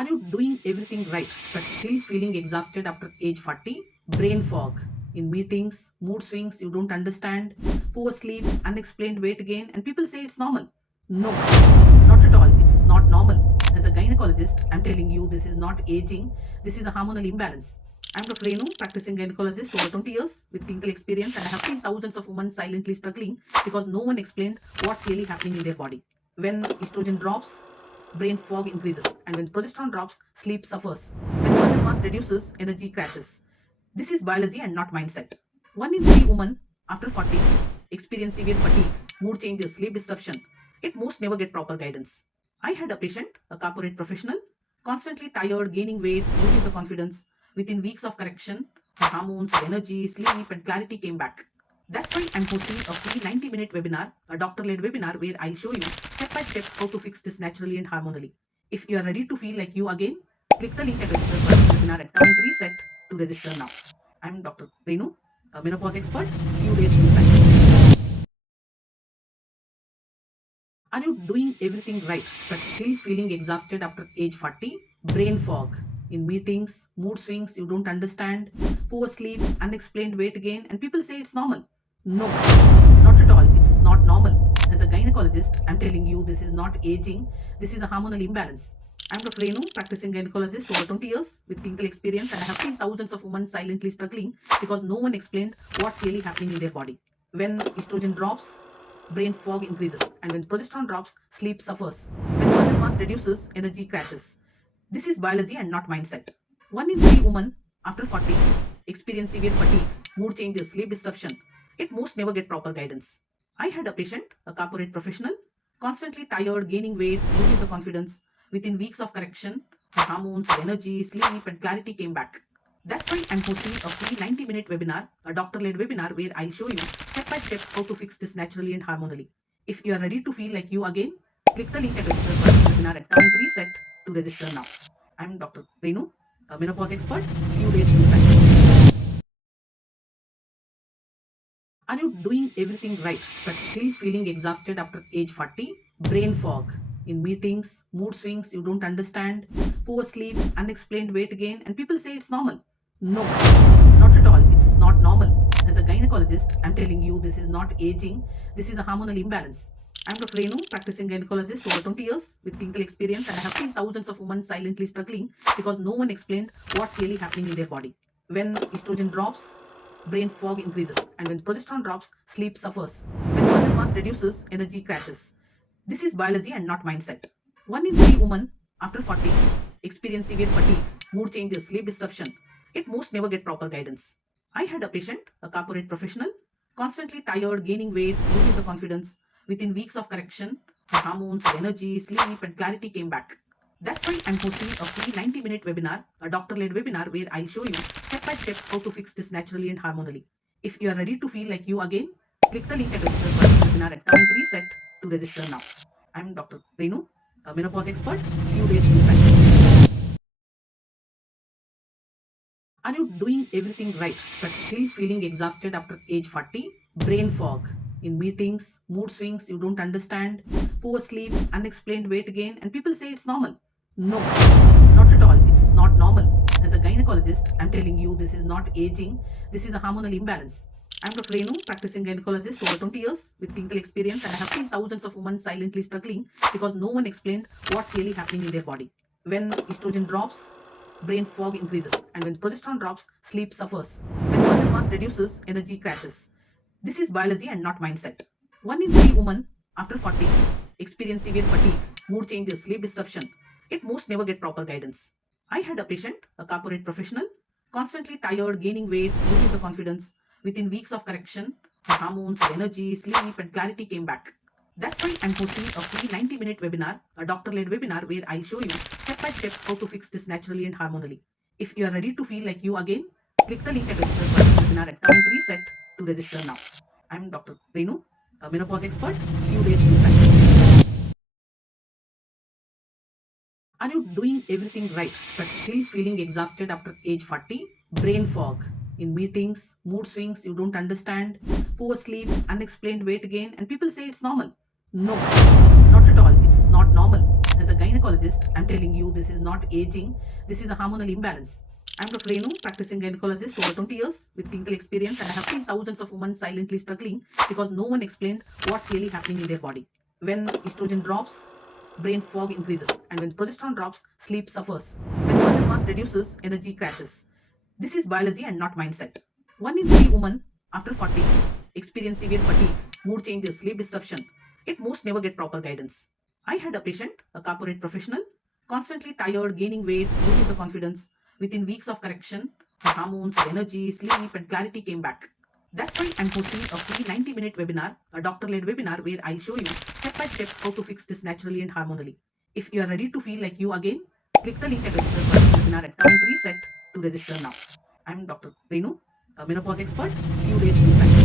Are you doing everything right but still feeling exhausted after age 40? Brain fog in meetings, mood swings you don't understand, poor sleep, unexplained weight gain, and people say it's normal. No, not at all. It's not normal. As a gynecologist, I'm telling you this is not aging, this is a hormonal imbalance. I'm Dr. Renu, practicing gynecologist over 20 years with clinical experience, and I have seen thousands of women silently struggling because no one explained what's really happening in their body. When estrogen drops, brain fog increases, and when progesterone drops, sleep suffers. When muscle mass reduces, energy crashes. This is biology and not mindset. 1 in 3 women after 40 experience severe fatigue, mood changes, sleep disruption. It most never get proper guidance. I had a patient, a corporate professional, constantly tired, gaining weight, losing the confidence. Within weeks of correction, her hormones, her energy, sleep, and clarity came back. That's why I'm hosting a free 90-minute webinar, a doctor-led webinar where I'll show you step by step how to fix this naturally and hormonally. If you are ready to feel like you again, click the link and register for the webinar at comment reset to register now. I'm Dr. Renu, a menopause expert. See you there inside. Are you doing everything right but still feeling exhausted after age 40? Brain fog in meetings, mood swings you don't understand, poor sleep, unexplained weight gain, and people say it's normal. No, not at all. It's not normal. As a gynecologist, I'm telling you this is not aging, this is a hormonal imbalance. I'm Dr. Renu, practicing gynecologist over 20 years with clinical experience, and I have seen thousands of women silently struggling because no one explained what's really happening in their body. When estrogen drops, brain fog increases, and when progesterone drops, sleep suffers. When muscle mass reduces, energy crashes. This is biology and not mindset. 1 in 3 women after 40 experience severe fatigue, mood changes, sleep disruption. It most never get proper guidance. I had a patient, a corporate professional, constantly tired, gaining weight, losing the confidence. Within weeks of correction, her hormones, her energy, sleep, and clarity came back. That's why I'm hosting a free 90-minute webinar, a doctor-led webinar where I'll show you step by step how to fix this naturally and hormonally. If you are ready to feel like you again, click the link and register for the webinar at comment reset to register now. I'm Dr. Renu, a menopause expert. See you there inside. Are you doing everything right but still feeling exhausted after age 40? Brain fog in meetings, mood swings you don't understand, poor sleep, unexplained weight gain, and people say it's normal. No, not at all. It's not normal. As a gynecologist, I'm telling you this is not aging, this is a hormonal imbalance. I'm Dr. Renu, practicing gynecologist over 20 years with clinical experience, and I have seen thousands of women silently struggling because no one explained what's really happening in their body. When estrogen drops, brain fog increases, and when progesterone drops, sleep suffers. When muscle mass reduces, energy crashes. This is biology and not mindset. 1 in 3 women after 40 experience severe fatigue, mood changes, sleep disruption. It most never get proper guidance. I had a patient, a corporate professional, constantly tired, gaining weight, losing the confidence. Within weeks of correction, her hormones, her energy, sleep, and clarity came back. That's why I'm hosting a free 90-minute webinar, a doctor-led webinar where I'll show you step by step how to fix this naturally and hormonally. If you are ready to feel like you again, click the link and register for the webinar at comment reset to register now. I'm Dr. Renu, a menopause expert. See you there inside. Are you doing everything right but still feeling exhausted after age 40? Brain fog in meetings, mood swings you don't understand, poor sleep, unexplained weight gain, and people say it's normal. No, not at all. It's not normal. As a gynecologist, I'm telling you this is not aging, this is a hormonal imbalance. I'm Dr. Renu, practicing gynecologist over 20 years with clinical experience, and I have seen thousands of women silently struggling because no one explained what's really happening in their body. When estrogen drops, brain fog increases, and when progesterone drops, sleep suffers. When muscle mass reduces, energy crashes. This is biology and not mindset. 1 in 3 women after 40 experience severe fatigue, mood changes, sleep disruption. It most never get proper guidance. I had a patient, a corporate professional, constantly tired, gaining weight, losing the confidence. Within weeks of correction, her hormones, her energy, sleep, and clarity came back. That's why I'm hosting a free 90-minute webinar, a doctor-led webinar where I'll show you step by step how to fix this naturally and hormonally. If you are ready to feel like you again, click the link and register for the webinar at comment reset to register now. I'm Dr. Renu, a menopause expert. See you there inside. Are you doing everything right but still feeling exhausted after age 40? Brain fog in meetings, mood swings you don't understand, poor sleep, unexplained weight gain, and people say it's normal. No, not at all. It's not normal. As a gynecologist, I'm telling you this is not aging, this is a hormonal imbalance. I'm Dr. Renu, practicing gynecologist over 20 years with clinical experience, and I have seen thousands of women silently struggling because no one explained what's really happening in their body. When estrogen drops, brain fog increases, and when progesterone drops, sleep suffers. When muscle mass reduces, energy crashes. This is biology and not mindset. 1 in 3 women after 40 experience severe fatigue, mood changes, sleep disruption. Yet most never get proper guidance. I had a patient, a corporate professional, constantly tired, gaining weight, losing the confidence. Within weeks of correction, her hormones, her energy, sleep, and clarity came back. That's why I'm hosting a free 90-minute webinar, a doctor-led webinar where I'll show you step by step how to fix this naturally and hormonally. If you are ready to feel like you again, click the link and register for the webinar and comment reset to register now. I'm Dr. Renu, a menopause expert. See you there inside.